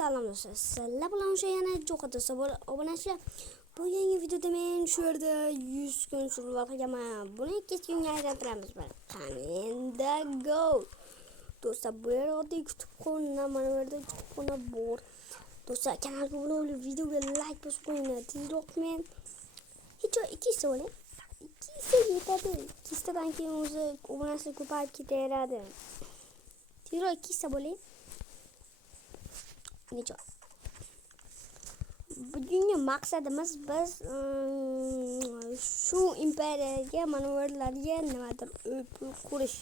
Salom do'stlar, sizlar bilan o'sha yana jo'qotsa obunachilar. Bu yangi videoda men shu yerda 100 kun survival qilganman. Buni 2 kunga aylantiramiz. Qani endi go. Do'stlar, bu yerda kutubxona, mana bu yerda kutubxona bor. Do'stlar, kanalga obuna bo'lib, videoga like bosib qo'yinglar. Tezroq men hech 2 so'ling. 2 yetadi. 2 dan keyin o'zi obunachilar ko'payib ketaveradi. Tezroq 2 bo'ling. Necha? Bugungi maqsadimiz biz shu imperiyaga manvarlarga nimadir o'pib qurish.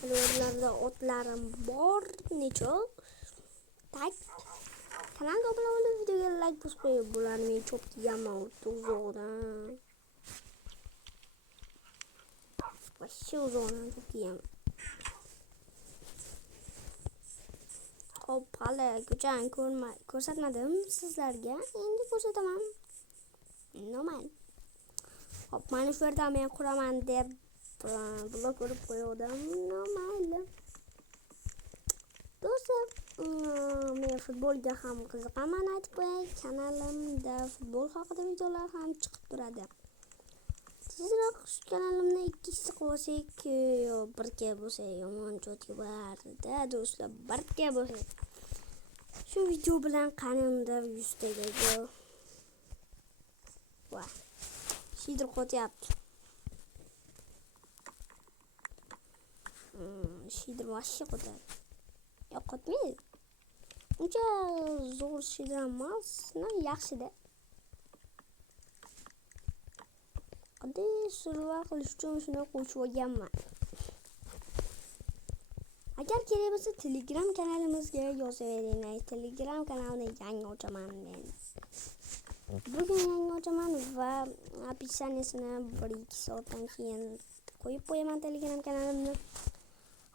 Manvarlarda otlarim bor, necha? Tak. Kanalga obuna bo'lib, videoga like bosib qo'ying. Bularni men cho'p deganman, uzoqdan. Vashshe uzoqdan cho'p deganman. Hop, hali ko'chani ko'rsatmadim sizlarga. Endi ko'rsataman. Normal. Hop, mana shu yerda men quraman deb blok urib qo'ydim. Normal. Do'stlar, men futbolga ham qiziqaman, aytib qo'yay. Kanalimda futbol haqida videolar ham chiqib turadi. Tezroq shu kanalimni 2 qilsak, yo 1 bo'lsa yomon cho'tga boradi. Do'stlar, 1 bo'lsa. Shu video bilan qani unda 100 taga. Va. Shidir qo'tyapti. Shidir vashshi qo'tyapti. Yo'q, qotmaydi. Uncha zo'r shidir emas, yaxshi-da. Qanday survival qilish uchun shuni qo'shib olganman. Agar kerak bo'lsa Telegram kanalimizga yozaveringlar. Telegram kanalini yangi ochaman men. Bugun yangi ochaman va описаниесini 1-2 soatdan keyin qo'yib qo'yaman Telegram kanalimni.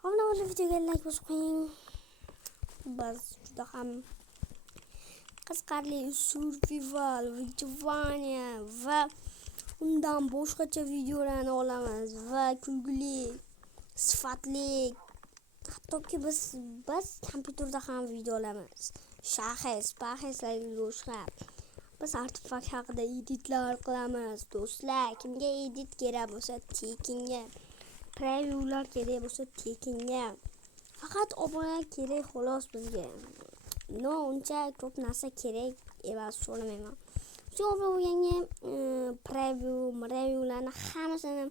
Obuna bo'lib videoga like bosib qo'ying. Biz juda ham qiziqarli survival, выживание va undan boshqacha videolarni olamiz va kulgili, sifatli, hattoki biz kompyuterda ham video olamiz. Shahs-pahslarga o'xshab. Biz artefakt haqida editlar qilamiz. Do'stlar, kimga edit kerak bo'lsa, tekinga. Previewlar kerak bo'lsa, tekinga. Faqat obuna kerak xolos bizga. Uncha ko'p narsa kerak emas, so'ramayman. Bu yangi previewlarni hammasini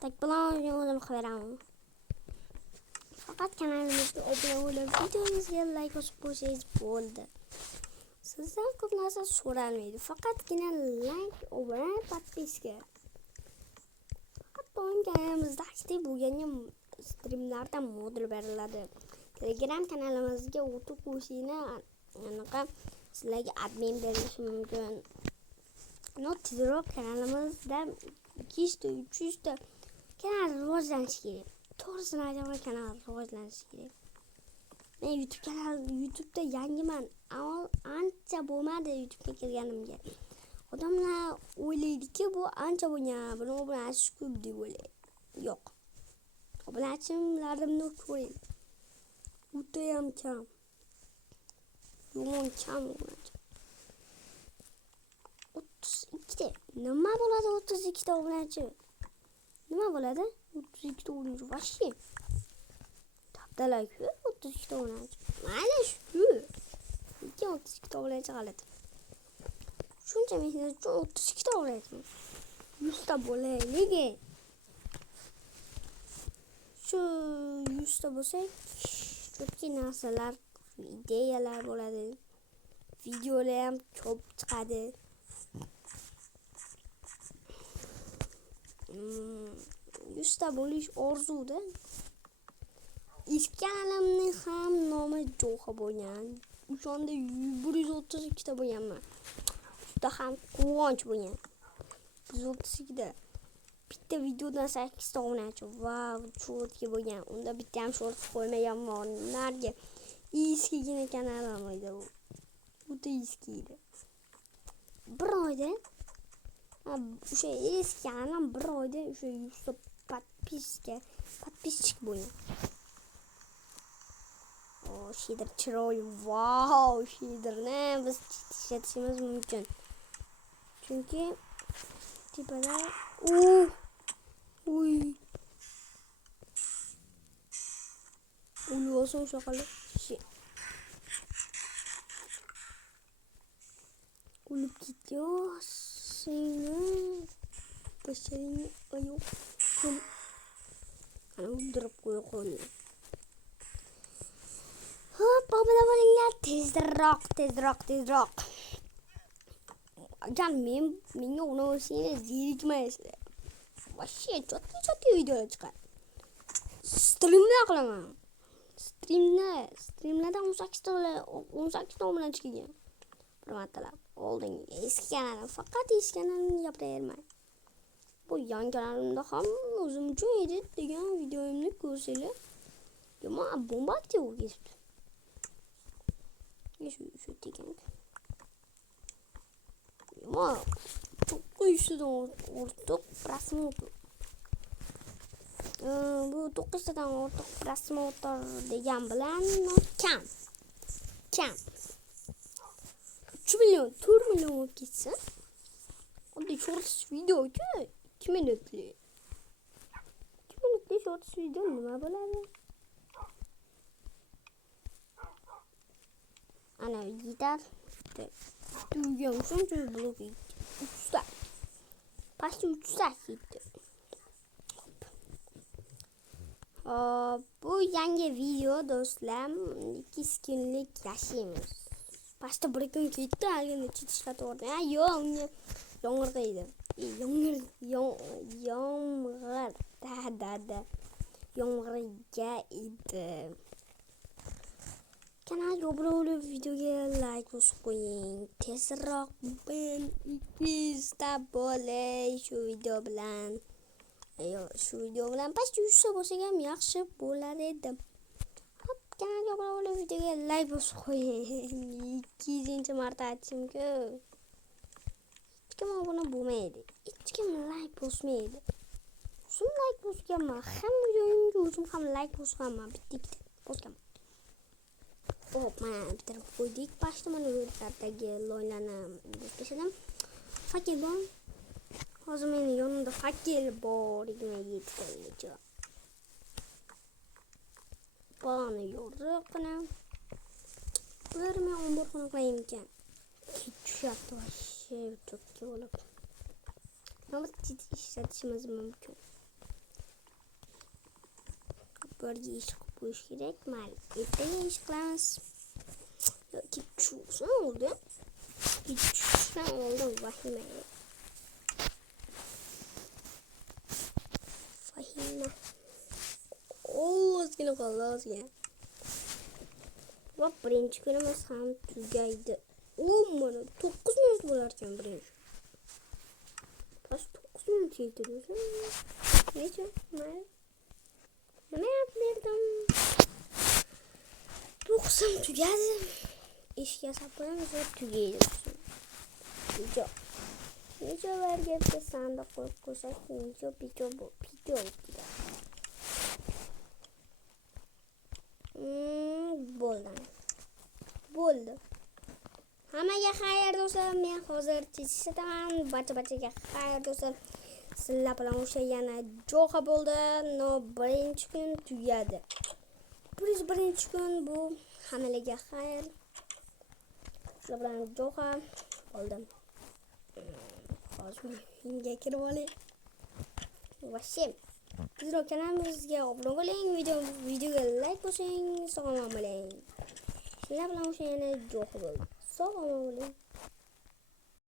tak bilan o'zim qilib beraman. Faqat kanalimizga obuna bo'lib, videomizga like bosib qo'ysangiz bo'ldi. Sizdan ko'p narsa so'ralmaydi. Faqatgina like, obuna, podpiska. Hatto kanalimizda aktiv bo'lganda streamlarda modul beriladi. Telegram kanalimizga o'tib qo'yinglar, anaqa sizlarga admin berishi mumkin. Tezroq kanalimizda 200 ta 300 ta kanal rivojlanishi kerak. To'g'risini aytaman, kanal rivojlanishi kerak. Men YouTube'da yangiman. Ancha bo'lmadi YouTube'ga kirganimga. Odamlar o'ylaydiki, bu ancha bo'lgan, buni obunachi ko'p deb o'ylaydi. Yo'q. Obunachimlarimni ko'ring. O'ta ham kam. Yomon kam obunachi. 32 ta. Nima bo'ladi 32 ta obunachi? Nima bo'ladi? 32 ta obunachi vashshi. Tapdalar-ku 32 ta obunachi. Mana shu. 32 ta obunachi g'alati. Shuncha mehnat uchun 32 ta obunachi. 100 ta bo'laylik. Shu 100 ta bo'lsa, cho'tki narsalar, ideyalar bo'ladi. Videolar ham ko'p chiqadi. 100 ta bo'lish orzuda. Eski kanalimning ham nomi Jo'xa bo'lgan. O'shanda 132 ta bo'lganman. Juda ham quvonch bo'lgan. 132 ta. Bitta videodan 8 ta obunachi. Vau, cho'tki bo'lgan. Unda bitta ham short qo'ymaganman. Narga eskigina kanalim edi u. O'ta eski edi. Bir oyda o'sha eski kanalim bir oyda o'sha 100 ta podpischik bo'lgan. Shader chiroyli. Wow, shaderni biz ishlatishimiz mumkin. Chunki tepada o'lvosin shaqali. O'lib ketdi. Seni bashang ayoq. Ana o'ldirib qo'ygan. Hop, obuna bo'linglar. Tezroq. Agar menga unaversangiz zerikmaysizlar. Вообще, chotki videolar chiqadi. Streamlar qilaman. Streamlardan 18 ta bilan chiqgan. Hurmatlar, oldingi eski kanalim, faqat eski kanalimni gapiravermay. Bu yangi kanalimda ham o'zim uchun edit degan videoimni ko'rsanglar, yomon bomba aktiv bo'libdi. Shu degan. Yomon 900 dan ortiq prosmotr. Bu 900 dan ortiq prosmotr degan bilan kam. 3 million, 4 million bo'lib ketsa, oddiy shorts video-ku 2 minutli. 2 minutli shorts video nima bo'ladi? Ana gitar tugan shuncha blok 3 ta. Pasti 3 ta ketdi. Bu yangi video do'stlar, 2 kunlik yashaymiz. Pasti bir kun ketdi, alganda chitishlatib yo'q, unga yomg'ir deydi. Yomg'irga edi. Kanalga obuna bo'lib, videoga like bosib qo'ying. Tezroq 200 ta bo'lay shu video bilan. Pasti 100 ta bo'lsa ham yaxshi bo'lar edi. Hop, kanalga obuna bo'lib, videoga like bosib qo'ying. 200-marta aytishim-ku. Hech kim obuna bo'lmaydi. Hech kim like bosmaydi. O'zim like bosganman. Hamma videoimga o'zim ham like bosganman. Bitta bosganman. Hop, mana bitirib qo'ydik. Pasti mana bu yerdagi loylarni boshladim. Fakir bor. Hozir meni yonimda fakir borligini yetgancha. Baloni yo'riqni. Bularni men omborxona qo'yim ekan. Ketishyapti voshye chokka bo'lib. Nima ishlatishimiz mumkin. Birga ish qilib qo'yish kerak. Mayli, ertaga ish qilamiz. Yoki tushsan oldin. Vahima. Ozgina qoldi. Va birinchi kunimiz ham tugaydi. Mana 9 minut bo'lar ekan birinchi. Pas 9 minut yetdi. Necha? Nima berdim? 9 tugadi. Ishga sapamiz va tugaydi. Necha varga sandiq qo'yib qo'ysak, necha picho bo'ldi. Hammaga xayr do'stlar, men hozir chizishdaman. Barchaga xayr do'stlar. Sizlar bilan o'sha yana jo'xa bo'ldi. Birinchi kun tugadi. Birinchi kun bu hammaga xayr. Sizlar bilan jo'xa bo'ldi. Hozir menga kirib oling. Voshye. Bizning kanalimizga obuna bo'ling, videoga like bosing, sog'lom bo'ling. Sizlar bilan o'sha yana jo'xa bo'ldi. Sog'lom bo'ling.